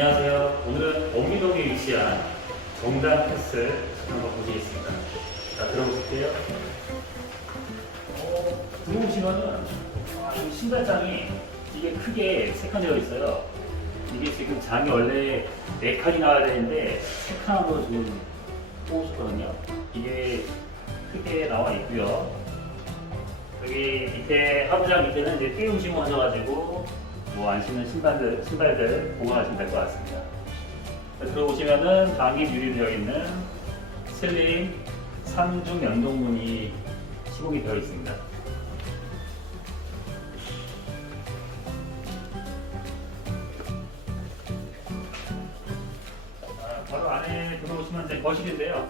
안녕하세요. 오늘은 옥미동에 위치한 정당 패스 한번 보시겠습니다. 자, 들어보실게요. 어, 들어오시면은 아, 이 신발장이 이게 크게 세 칸 되어 있어요. 이게 지금 장이 원래 네 칸이 나와야 되는데 세 칸으로 지금 뽑으셨거든요. 이게 크게 나와 있고요. 여기 밑에 하부장 밑에는 이제 띄움 심고 하셔가지고 뭐 안 신는 신발들 신발들 보관하시면 될 것 같습니다. 자, 들어오시면은 방이 유리되어 있는 슬림 3중 연동문이 시공이 되어 있습니다. 아, 바로 안에 들어오시면 이제 거실인데요.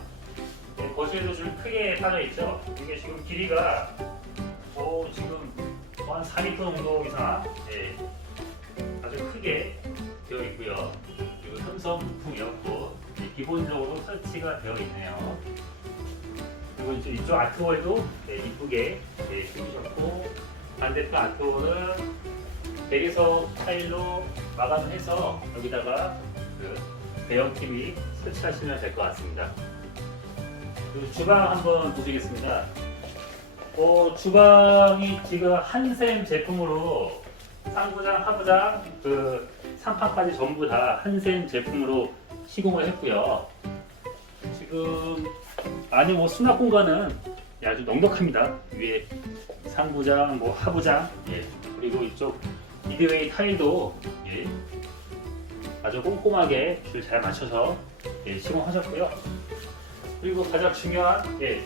네, 거실도 좀 크게 빠져 있죠. 이게 지금 길이가 어, 지금 한 4m 정도 이상 예, 크게 되어 있고요. 그리고 삼성 부품 예, 기본적으로 설치가 되어 있네요. 그리고 이쪽, 이쪽 아트월도 네, 이쁘게 예, 해주셨고 반대편 아트월은 대리석 타일로 마감을 해서 여기다가 그 대형 TV 설치하시면 될 것 같습니다. 그리고 주방 한번 보시겠습니다. 어, 주방이 지금 한샘 제품으로 상부장, 하부장, 그 상판까지 전부 다 한샘 제품으로 시공을 했고요. 지금 안에 뭐 수납 공간은 예, 아주 넉넉합니다. 위에 상부장, 뭐 하부장, 예, 그리고 이쪽 미드웨이 타일도 예, 아주 꼼꼼하게 줄 잘 맞춰서 예, 시공하셨고요. 그리고 가장 중요한 예,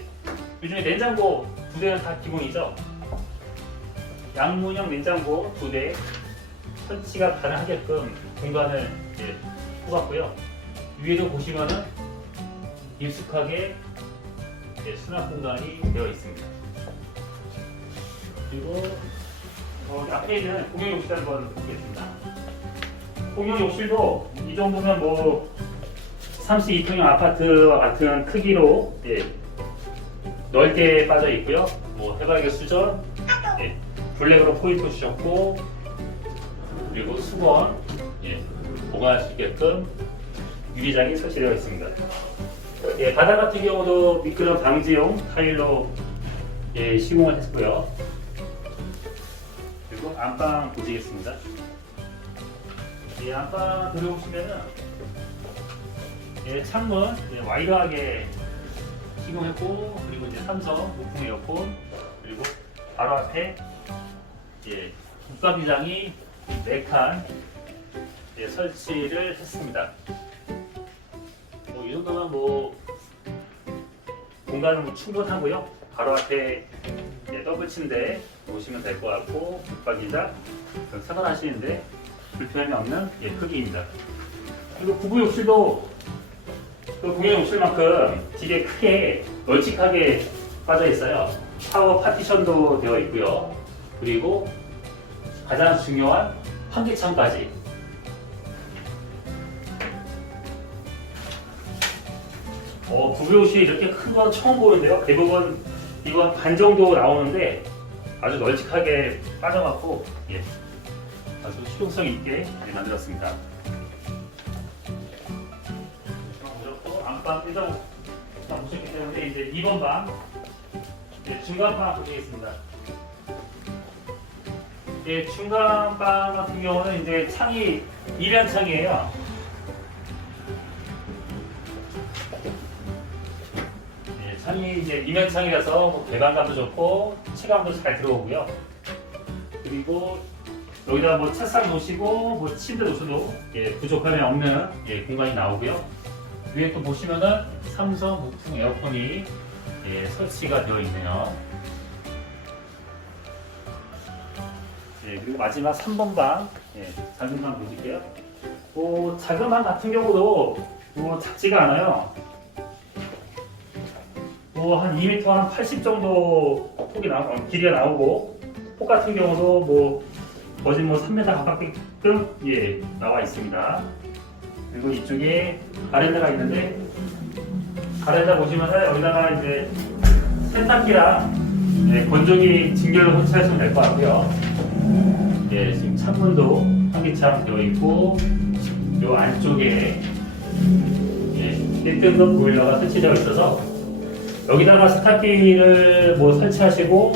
요즘에 냉장고 두 대는 다 기본이죠. 양문형 냉장고 두 대 설치가 가능하게끔 공간을 예, 뽑았고요. 위에도 보시면은 깊숙하게 예, 수납 공간이 되어 있습니다. 그리고 어, 앞에 있는 공용 욕실 한번 보겠습니다. 공용 욕실도 이 정도면 뭐 32평형 아파트와 같은 크기로 예, 넓게 빠져 있고요. 뭐 해바라기 수전, 예, 블랙으로 포인트 주셨고 그리고 수건 예, 보관할 수 있게끔 유리장이 설치되어 있습니다. 예, 바닥 같은 경우도 미끄럼 방지용 타일로 예, 시공을 했고요. 그리고 안방 보시겠습니다. 예, 안방 들어오시면은 예, 창문 예, 와이드하게 시공했고 그리고 이제 삼성 높은 에어컨 그리고 바로 앞에 예, 붙박이장이 4칸 예, 설치를 했습니다. 뭐, 이 정도면 뭐 공간은 뭐 충분하고요. 바로 앞에 예, 더블 침대 보시면 될 것 같고 좀 생활하시는데 불편함이 없는 예, 크기입니다. 그리고 구부 욕실도 그 공용 욕실만큼 되게 크게 널찍하게 빠져 있어요. 샤워 파티션도 되어 있고요. 그리고 가장 중요한 환기창까지. 어, 구조욕실이 이렇게 큰 건 처음 보는데요. 대부분 이거 한 반 정도 나오는데 아주 널찍하게 빠져갖고 예, 아주 실용성 있게 예, 만들었습니다. 오셨고 안방 일단 보셨기 때문에 이제 2번 방 이제 중간 방 보시겠습니다. 예, 중간 방 같은 경우는 이제 창이 이면 창이에요. 예, 창이 이제 이면 창이라서 뭐 개방감도 좋고 체감도 잘 들어오고요. 그리고 여기다 뭐 책상 놓으시고 뭐 침대 놓으셔도 예, 부족함이 없는 예, 공간이 나오고요. 위에 또 보시면은 삼성 무풍 에어컨이 예, 설치가 되어 있네요. 예, 그리고 마지막 3번 방, 예, 작은 방 보실게요. 뭐, 작은 방 같은 경우도 뭐 작지가 않아요. 뭐, 한 2m 한 80 정도 폭이 나, 어, 길이가 나오고, 폭 같은 경우도 뭐, 거진 뭐 3m 가깝게끔, 예, 나와 있습니다. 그리고 이쪽에 가렌다가 있는데, 가렌다 보시면은 여기다가 이제 세탁기랑 예, 건조기 진결로 설치하시면 될 것 같고요. 예, 지금 창문도 환기창 되어 있고 요 안쪽에 예, 1등급 보일러가 설치되어 있어서 여기다가 스타키를 뭐 설치하시고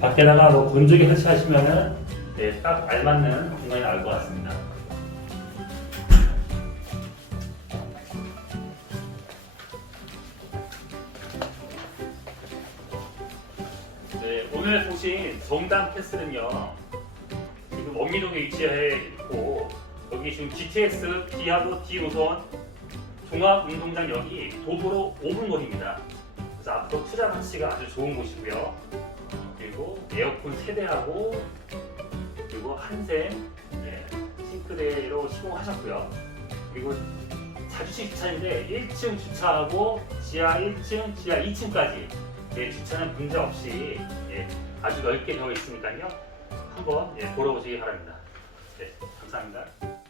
밖에다가 뭐 건조기 설치하시면은 네, 딱 알맞는 공간이 나올 것 같습니다. 네, 오늘 보신 정당 패스는요. 원미동에 위치해 있고 여기 지금 GTX D하고 D 노선 종합운동장역이 도보로 5분 거리입니다. 그래서 앞으로 투자 가치가 아주 좋은 곳이고요. 그리고 에어컨 세대하고 그리고 한샘 예, 싱크대로 시공하셨고요. 그리고 자주식 주차인데 1층 주차하고 지하 1층, 지하 2층까지 예, 주차는 문제 없이 예, 아주 넓게 되어 있으니까요. 한번 예, 보러 오시기 바랍니다. 네, 감사합니다.